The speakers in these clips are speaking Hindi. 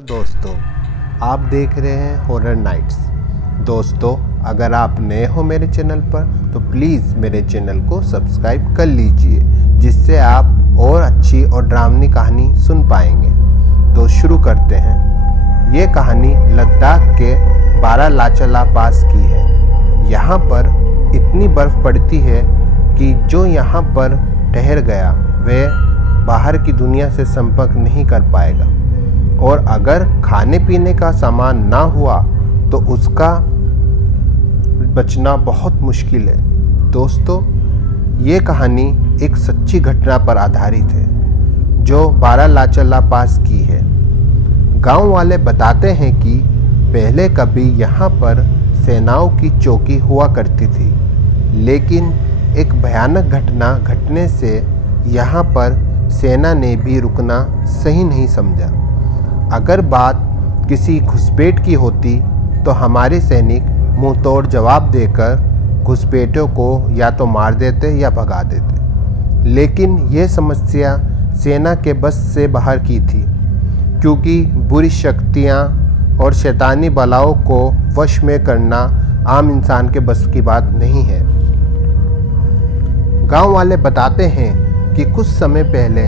दोस्तों, आप देख रहे हैं हॉरर नाइट्स। दोस्तों, अगर आप नए हो मेरे चैनल पर तो प्लीज़ मेरे चैनल को सब्सक्राइब कर लीजिए, जिससे आप और अच्छी और डरावनी कहानी सुन पाएंगे। तो शुरू करते हैं। ये कहानी लद्दाख के बारालाचाला पास की है। यहाँ पर इतनी बर्फ़ पड़ती है कि जो यहाँ पर ठहर गया वह बाहर की दुनिया से संपर्क नहीं कर पाएगा, और अगर खाने पीने का सामान ना हुआ तो उसका बचना बहुत मुश्किल है। दोस्तों, ये कहानी एक सच्ची घटना पर आधारित है जो बारालाचाला पास की है। गांव वाले बताते हैं कि पहले कभी यहाँ पर सेनाओं की चौकी हुआ करती थी, लेकिन एक भयानक घटना घटने से यहाँ पर सेना ने भी रुकना सही नहीं समझा। अगर बात किसी घुसपैठ की होती तो हमारे सैनिक मुंह तोड़ जवाब देकर घुसपैठियों को या तो मार देते या भगा देते, लेकिन यह समस्या सेना के बस से बाहर की थी, क्योंकि बुरी शक्तियां और शैतानी बलाओं को वश में करना आम इंसान के बस की बात नहीं है। गांव वाले बताते हैं कि कुछ समय पहले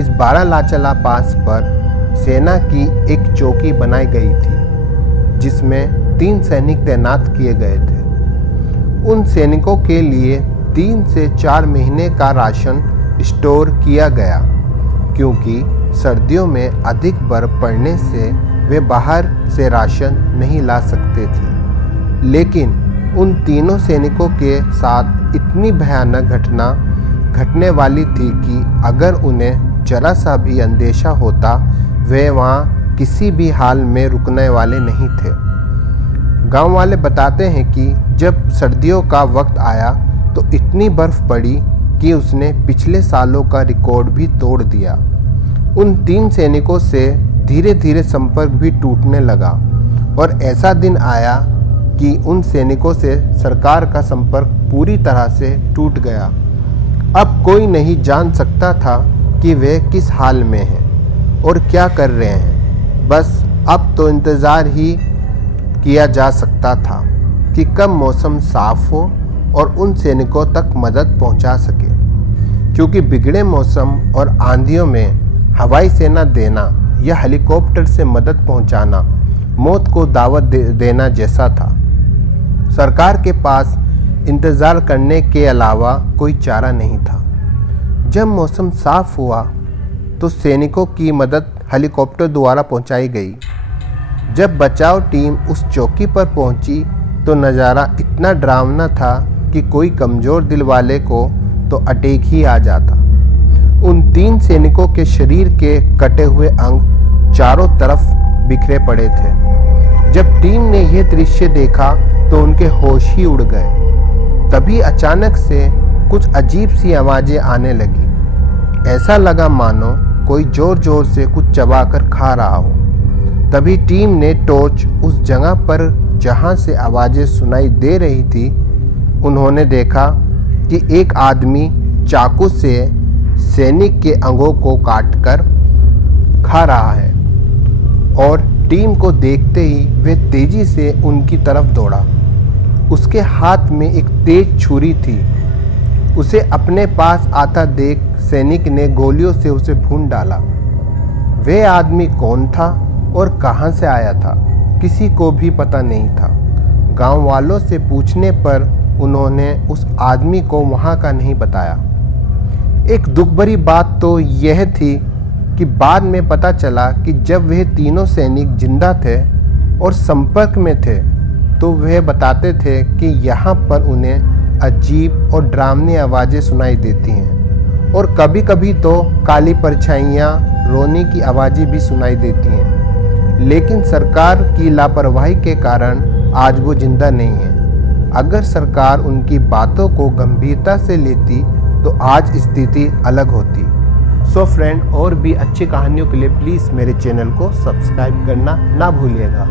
इस बारालाचाला पास पर सेना की एक चौकी बनाई गई थी, जिसमें 3 सैनिक तैनात किए गए थे। उन सैनिकों के लिए 3 से 4 महीने का राशन स्टोर किया गया, क्योंकि सर्दियों में अधिक बर्फ पड़ने से वे बाहर से राशन नहीं ला सकते थे। लेकिन उन तीनों सैनिकों के साथ इतनी भयानक घटना घटने वाली थी कि अगर उन्हें जरा सा भी अंदेशा होता वे वहाँ किसी भी हाल में रुकने वाले नहीं थे। गांव वाले बताते हैं कि जब सर्दियों का वक्त आया तो इतनी बर्फ पड़ी कि उसने पिछले सालों का रिकॉर्ड भी तोड़ दिया। उन 3 सैनिकों से धीरे धीरे संपर्क भी टूटने लगा, और ऐसा दिन आया कि उन सैनिकों से सरकार का संपर्क पूरी तरह से टूट गया। अब कोई नहीं जान सकता था कि वे किस हाल में हैं और क्या कर रहे हैं। बस अब तो इंतज़ार ही किया जा सकता था कि कब मौसम साफ हो और उन सैनिकों तक मदद पहुंचा सके, क्योंकि बिगड़े मौसम और आंधियों में हवाई सेना देना या हेलीकॉप्टर से मदद पहुंचाना मौत को दावत देना जैसा था। सरकार के पास इंतज़ार करने के अलावा कोई चारा नहीं था। जब मौसम साफ हुआ तो सैनिकों की मदद हेलीकॉप्टर द्वारा पहुंचाई गई। जब बचाव टीम उस चौकी पर पहुंची तो नज़ारा इतना डरावना था कि कोई कमज़ोर दिल वाले को तो अटैक ही आ जाता। उन 3 सैनिकों के शरीर के कटे हुए अंग चारों तरफ बिखरे पड़े थे। जब टीम ने यह दृश्य देखा तो उनके होश ही उड़ गए। तभी अचानक से कुछ अजीब सी आवाज़ें आने लगी। ऐसा लगा मानो कोई जोर जोर से कुछ चबाकर खा रहा हो। तभी टीम ने टॉर्च उस जगह पर जहां से आवाज़ें सुनाई दे रही थी, उन्होंने देखा कि एक आदमी चाकू से सैनिक के अंगों को काटकर खा रहा है, और टीम को देखते ही वे तेजी से उनकी तरफ दौड़ा। उसके हाथ में एक तेज छुरी थी। उसे अपने पास आता देख सैनिक ने गोलियों से उसे भून डाला। वह आदमी कौन था और कहां से आया था, किसी को भी पता नहीं था। गांव वालों से पूछने पर उन्होंने उस आदमी को वहां का नहीं बताया। एक दुख भरी बात तो यह थी कि बाद में पता चला कि जब वह तीनों सैनिक जिंदा थे और संपर्क में थे तो वह बताते थे कि यहाँ पर उन्हें अजीब और डरावनी आवाज़ें सुनाई देती हैं, और कभी कभी तो काली परछाइयाँ, रोने की आवाज़ें भी सुनाई देती हैं। लेकिन सरकार की लापरवाही के कारण आज वो जिंदा नहीं है। अगर सरकार उनकी बातों को गंभीरता से लेती तो आज स्थिति अलग होती। सो फ्रेंड, और भी अच्छी कहानियों के लिए प्लीज़ मेरे चैनल को सब्सक्राइब करना ना भूलिएगा।